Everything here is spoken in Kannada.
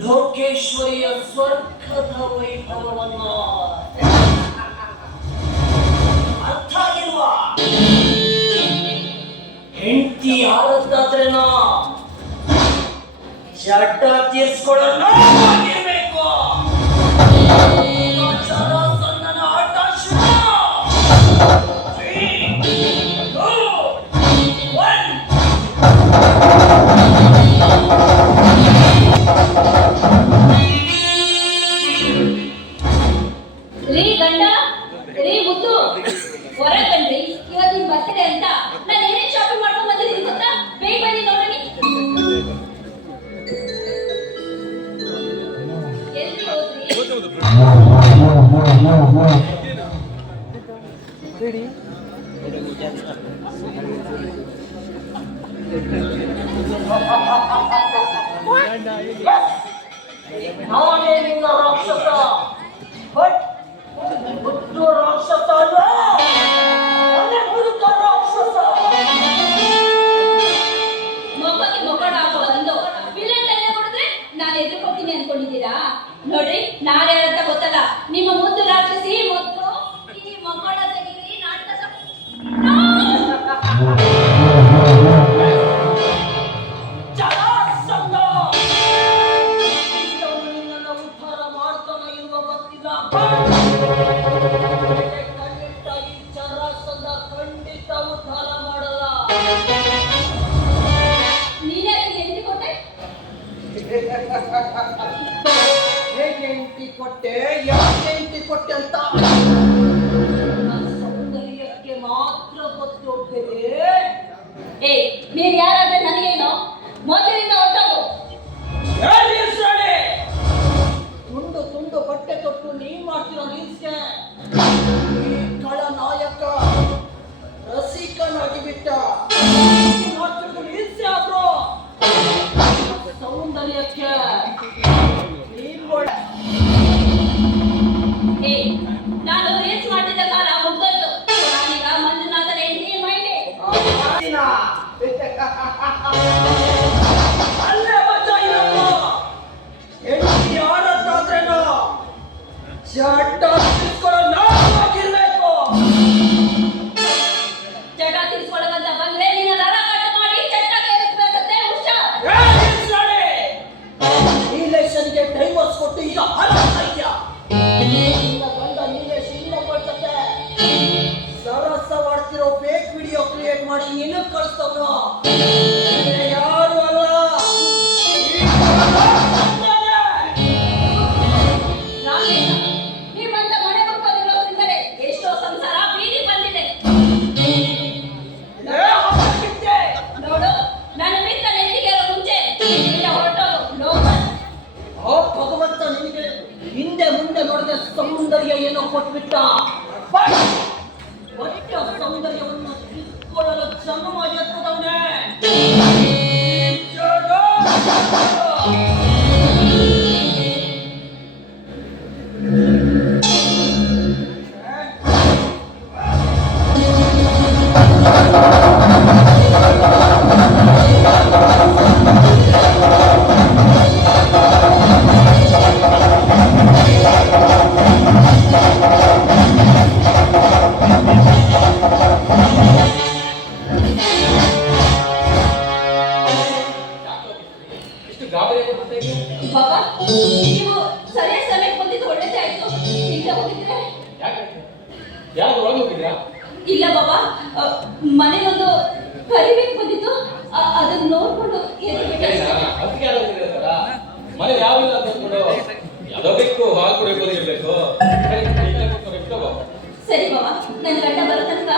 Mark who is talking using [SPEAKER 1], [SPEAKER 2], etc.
[SPEAKER 1] ಲೋಕೇಶ್ವರಿಯ ಸ್ವರ್ಗದ ವೈಭವವನ್ನು ಅರ್ಥ ಆಗಿರುವ? ಹೆಂಡತಿ ಆರತ್ತಾದ್ರೆನ ಜಡ್ಡ ತೀರ್ಸ್ಕೊಳ್ಳೋಣ ಆಗಿರ್ಬೇಕು
[SPEAKER 2] ರೀ ಗಂಡ, ರೀ ಮುದ್ದು ಹೊರ ಕಣ್ರಿ ಇವತ್ತು ನಿಮ್ ಬರ್ತಿದೆ ಅಂತ. ನಾನು ಏನೇನ್ ಶಾಪಿಂಗ್ ಮಾಡ್ಕೊಂಡ್ ಬಂದಿದ್ದೀನಿ ಗೊತ್ತಾ? ಬೇಗ ಬನ್ನಿ ನೋಡೋಣ ಎಲ್ಲಿ ಹೋದ್ರಿ?
[SPEAKER 1] ನಾನೇ ನಿನ್ನ ರಾಕ್ಷಸ. ಬಟ್ ನಾನು
[SPEAKER 2] ಎದುರ್ಕೊಳ್ತೀನಿ ಅನ್ಕೊಂಡಿದ್ದೀರಾ? ನೋಡ್ರಿ ನಾನು ಯಾರಂತ ಗೊತ್ತಲ್ಲ. ನಿಮ್ಮ ಮುದ್ದು ರಾಕ್ಷಸಿ ಕೊಟ್ಟೆ
[SPEAKER 1] ಯಾಕೆ ಎಂಟಿ ಕೊಟ್ಟೆ ಅಂತ? ಸೌಂದರ್ಯಕ್ಕೆ ಮಾತ್ರ ಗೊತ್ತು ಬೇರೆ.
[SPEAKER 2] ಏ ನೀನ್ ಯಾರಾದ್ರೆ ನನಗೇನು? ಮೊದಲಿಂದ ಹೊರಟೋಗು.
[SPEAKER 1] ತುಂಡು ತುಂಡು ಬಟ್ಟೆ ತೊಟ್ಟು ನೀ ಮಾಡ್ತಿರೋ ರೀಲ್ಸ್ಗೆ ಈ ಕಳ ನಾಯಕ ರಸಿಕನಾಗಿ ಬಿಟ್ಟ. ಮಾಡ್ತಿರೋದು ರೀಲ್ಸ್ ಸೌಂದರ್ಯಕ್ಕೆ
[SPEAKER 2] Thank you. ಇಲ್ಲಿಂದ ಮಾಡಿ ನಿನ್ನ
[SPEAKER 1] ಕಳಿಸ್ತವನು ಹಿಂದೆ ಮುಂದೆ ನೋಡಿದ ಸೌಂದರ್ಯ ಏನೋ ಕೊಟ್ಬಿಟ್ಟ.
[SPEAKER 3] Sandım ayet kadar ne?
[SPEAKER 2] Canım! ನೀವು ಸರಿಯಾದ ಸಮಯಕ್ಕೆ ಬಂದಿದ್ದು ಒಳ್ಳೇದೇ ಆಯ್ತು. ಇಲ್ಲ ಹೋಗಿದ್ರೆ?
[SPEAKER 3] ಯಾರು ಒಳಗೆ ಹೋಗಿದ್ರಾ?
[SPEAKER 2] ಇಲ್ಲ ಬಾಬಾ ಮನೆಗೊಂದು ಕರಿಬೇಕು ಬಂದಿತ್ತು. ಅದನ್ನ ನೋಡ್ಕೊಂಡು.
[SPEAKER 3] ಅದಕ್ಕೆ ಯಾರು ಹೋಗಿದ್ದೀರಾ ಮನೆ ಯಾವಿಲ್ಲ ಅಂತ ಅಂದ್ಬಿಡು ಯಾವುದೋ ಬೇಕು ಹಾಲು ಕುಡಿಯೋದು ಇರಬೇಕು
[SPEAKER 2] ಸರಿ ಬಾಬಾ. ನನ್ನ ಗಂಡ ಬರೋ ತನಕ